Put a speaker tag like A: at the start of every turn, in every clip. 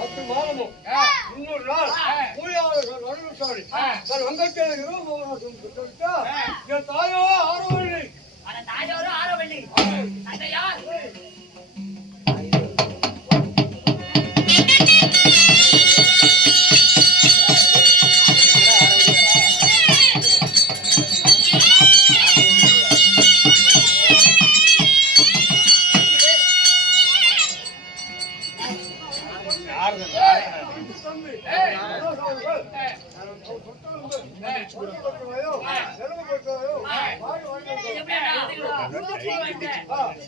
A: பத்து மாதமும். இன்னொரு நாள். கூலியாளர்கள் நடுவிட்டாரு தன் வெங்கட்டேல இருபது சொல்லிட்டா என் தாயோ ஆரோவள்ளி.
B: தாயோரு ஆரவள்ளி.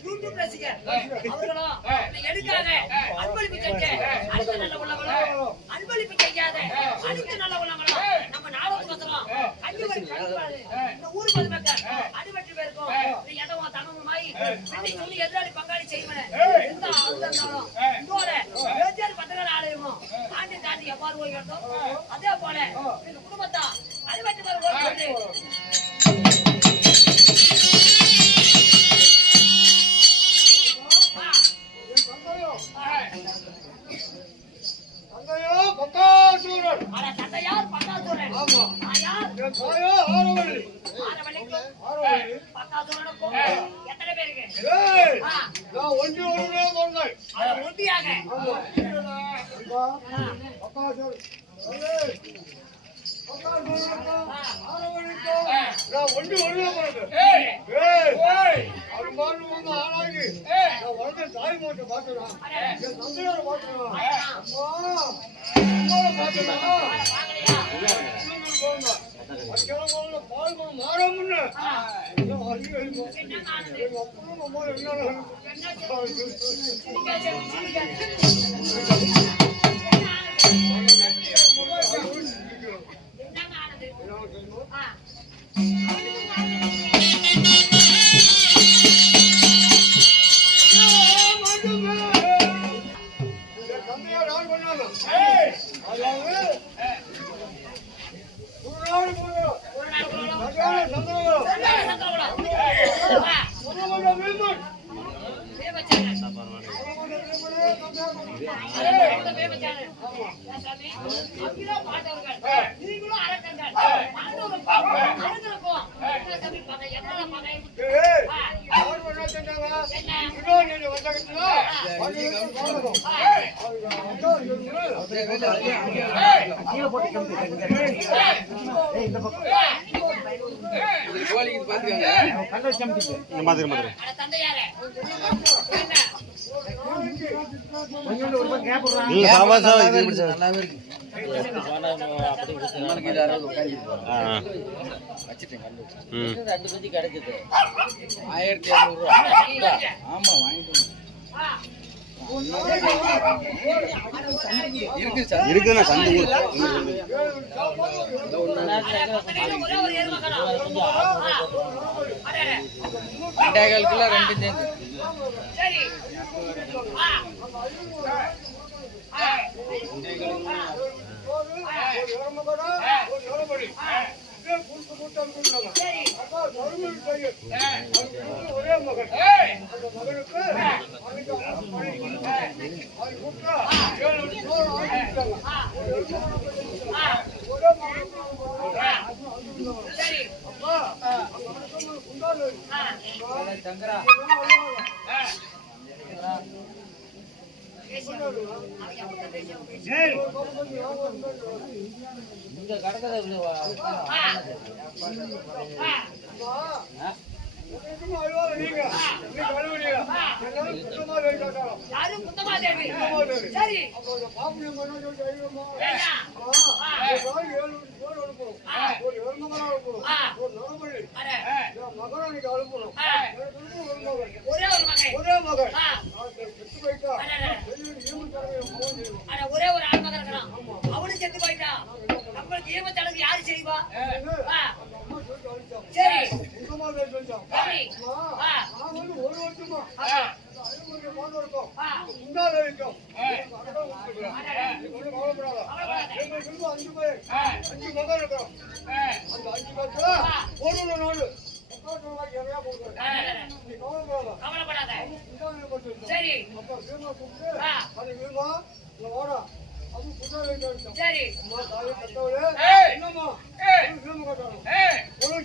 B: யூடியூப் ரசிகர் அவர்களும் எடுக்காத அன்பளிப்பு செஞ்ச அடுத்த நல்ல உள்ளவங்களும் அன்பளிப்பு செய்யாத அடுத்த நல்ல உள்ளவங்களும் நம்ம நாடகத்துக்கோசரம் அஞ்சு இந்த ஊர் பொதுமக்கள் அடிபட்டு பேருக்கும் இந்த தனமுமாய் சொல்லி எதிராளி பங்காளி செய்வன இருந்தாலும் இதோட வேஜாரி ஆலயமும் தாண்டி தாண்டி எவ்வாறு போய் அதே குடும்பத்தா அடிபட்டு பேர் ஓய்வு
A: என் தந்தையோ தந்தையோ பக்காசூரன்
B: ஆனா தந்தையார் பக்காசூரன்
A: ஆமா
B: தாயார்
A: என் தாயோ ஆரோவள்ளி
B: ஆரவழிக்கும்
A: ஆரோவள்ளி
B: பக்காசூரனுக்கும் எத்தனை பேருக்கு
A: ஏய்
B: ஆ,
A: நான் ஒன்றி ஒருவனே பிறந்தேன்
B: அது உறுதியாக
A: ஆமா அப்பா, பக்காசூரன் ஏய், பக்காசூரனுக்கும் ஆரோவள்ளிக்கும் நான் ஒன்றி ஒருவனே பிறந்தேன் ஏய் அது மாதிரி வந்து ஆளாகி நான் வளர்ந்த தாய் மாட்டை பார்க்கலாம் என் தந்தையார பார்க்கலாம் அம்மா அம்மாவை பார்க்கலாம்
B: வாங்கலையா தேவச்சானல். ஏன் சாமி?
C: இல்ல சாவா சாவா இது.
D: ரெண்டு பத்தி கிடைச்சது ஆயிரத்தி இரநூறுவா ஆமா வாங்கிட்டு
C: இருக்குண்ணா சந்து.
D: ரெண்டே கால் கிலோ ரெண்டு சேர்ந்து
B: சரி ஆ. ஆ.
A: ஒரு எருமகடா, ஒரு எருமடி. இதே புடிச்சு போட்டு அனுப்பிடுறாங்க.
B: சரி
A: அப்பா, தருமபுரி பையன். அவனுக்கு ஒரே மகன். அந்த மகனுக்கு அன்னைக்கு அவன் பணி கொடுத்தாங்க. அவன் கூப்பிட்டா, ஏழு மணி சோறு ஆக்கி கொடுத்தாங்க.
B: ஆ.
A: ஒரு எருமகன்
B: ஆ.
A: ஒரே மகனுக்கு அவன்
B: ஆ. சரி
A: அப்பா, அவனுக்கு குண்டால இருக்கு.
B: ஆ.
D: சங்கரா
B: ஆ. பேசி அவங்க அப்பா பேசி அவங்க பேசி
D: இங்க கடக்கத
B: ஆ. ஆ.
A: உனக்கும்
B: சரி
A: ஒரு நாள் ஒரு ஒரு மகன். ஒரே
B: ஒரு அட ஒரே ஒரு ஆண்மகன் இருக்கிறான் அவனும் செத்து போயிட்டா நம்மளுக்கு ஈமத்தடங்கு யாரு செய்வா. சரி
A: வந்து ஒரு வருஷமா அஞ்சு பேர். அஞ்சு மகன் இருக்கிறோம். அந்த அஞ்சு பேர்த்துல ஒரு ஒரு நாடு முக்காட்டு ரூபாய்க்கு எதையா கொடுக்குறேன்.
B: அடடே.
A: நீ கவலைப்படாத.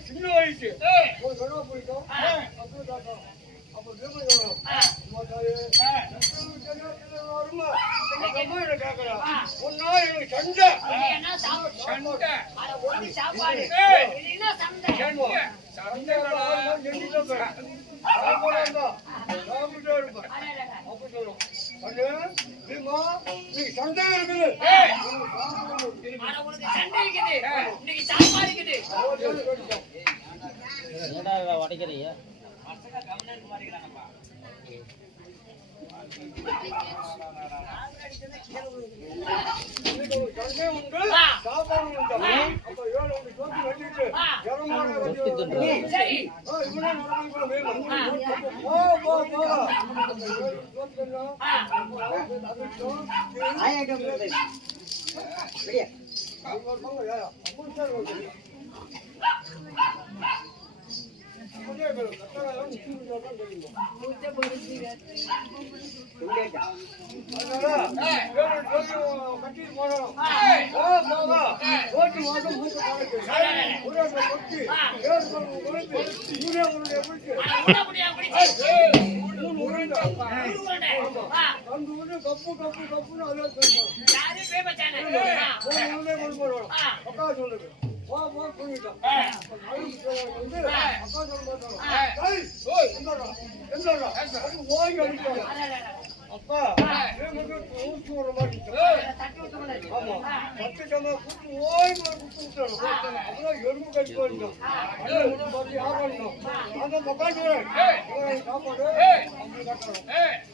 A: சின்ன வயசு. அப்போ கேட்கலாம் ஒன்னா எனக்கு சண்டை.
B: சண்டை.
A: சாப்பாடு. சண்டை?
B: அப்படி சொல்லுவோம் சண்டை இருக்குது.
C: உடைக்கிறீங்க?
A: சண்டை உண்டு. சாப்பாடு உண்டு. அப்ப ஏழு உண்டு. சோத்து வச்சுட்டு ஆயா கப்பு கப்பு கப்புன்னு அதான் சொல்லுங்க ஒக்கா சொல்லுங்க அப்பா ஊற்றி விடுற மாதிரி ஆமா பத்து கம்மா கூட்டு ஓய் கூட்டு விட்டுறோம் அதெல்லாம் எறும்பு கட்டி போயிருந்தோம் பார்த்து யாரும் அந்த பப்பாண்டு சாப்பாடு அப்படி கட்டணும்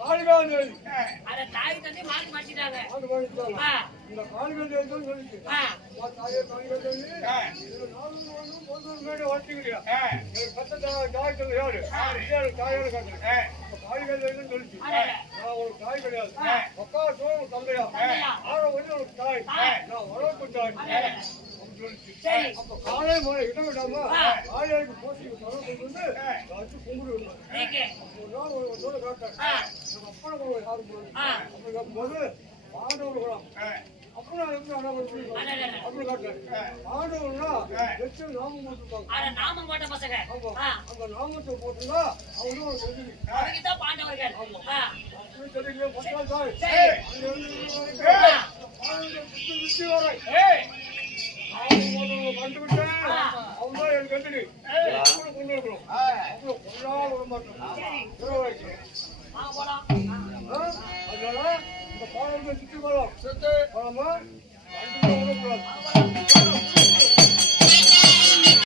A: பாலிகாவன் அதை தாய்
B: தந்தை
A: மாற்றி
B: மாட்டிட்டாங்க
A: இந்த கால்கள் தான் சொல்லிச்சு. தாயை கால்கள் சொல்லி நானும் பொதுவர் மேலே ஓட்டிக்கிறியா? எனக்கு பத்த தாய் சொல்லு யாரு? ஏழு தாயோட காட்டுறேன் கால்கள் தான் சொல்லிச்சு. நான் ஒரு தாய் கிடையாது. அக்கா சோழம் தந்தையா ஆற ஒரு தாய். நான் வளர்ப்பு தாய். அப்ப காலை முறை இடம் விடாம காலையாளுக்கு போஸ்டிங் தொடர்பு வந்து வச்சு கும்பிடு ஒரு நாள் ஒரு நாள் காட்டேன் நம்ம அப்பா யாரும் போது மாதவர்கள் நாமம்
B: போட்ட பசங்க.
A: அந்த நாமத்தை போட்டுதான் அவரும் ஒரு சொல்லுங்க
B: அவங்க தான் பாண்டவர்கள்
A: கண்டுவிட்டேன் அவங்க எனக்கு கண்டுடி கொண்டு இருக்கணும் கொண்டாட விட மாட்டோம் அதனால இந்த பாலம் சுற்றி வளம் சுற்றி வளமா அடிச்சு